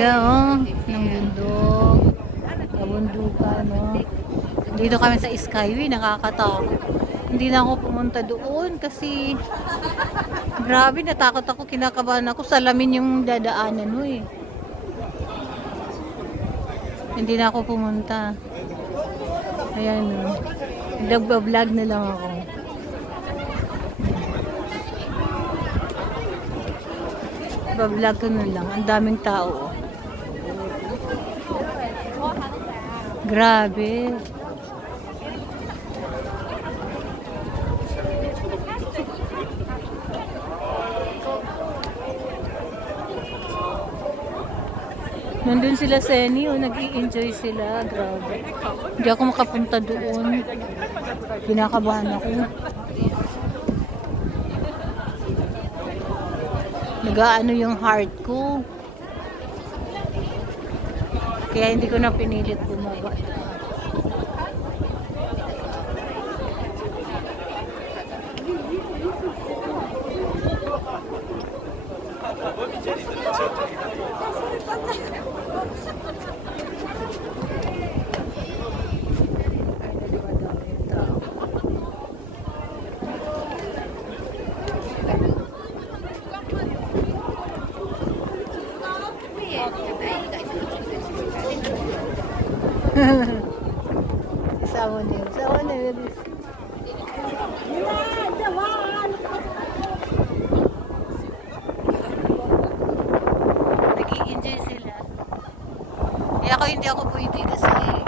ganda oh, ng bundok. Kabundukan, no? Dito kami sa Skyway, nakakatakot. Hindi na ako pumunta doon kasi grabe, natakot ako, kinakabahan ako. Salamin yung dadaanan mo eh. Hindi na ako pumunta. Ayan, no? Vlog na lang ako. Vlog ko na lang. Ang daming tao. Grabe. Nandun sila Seni, oh, nag-i-enjoy sila. Grabe. Hindi ako makapunta doon. Kinakabahan ako. Nag-aano yung heart ko. Kaya hindi ko na pinilit bumaba. Sawa na yun. Nag-i-enjoy sila. Kaya ako hindi ako pwede kasi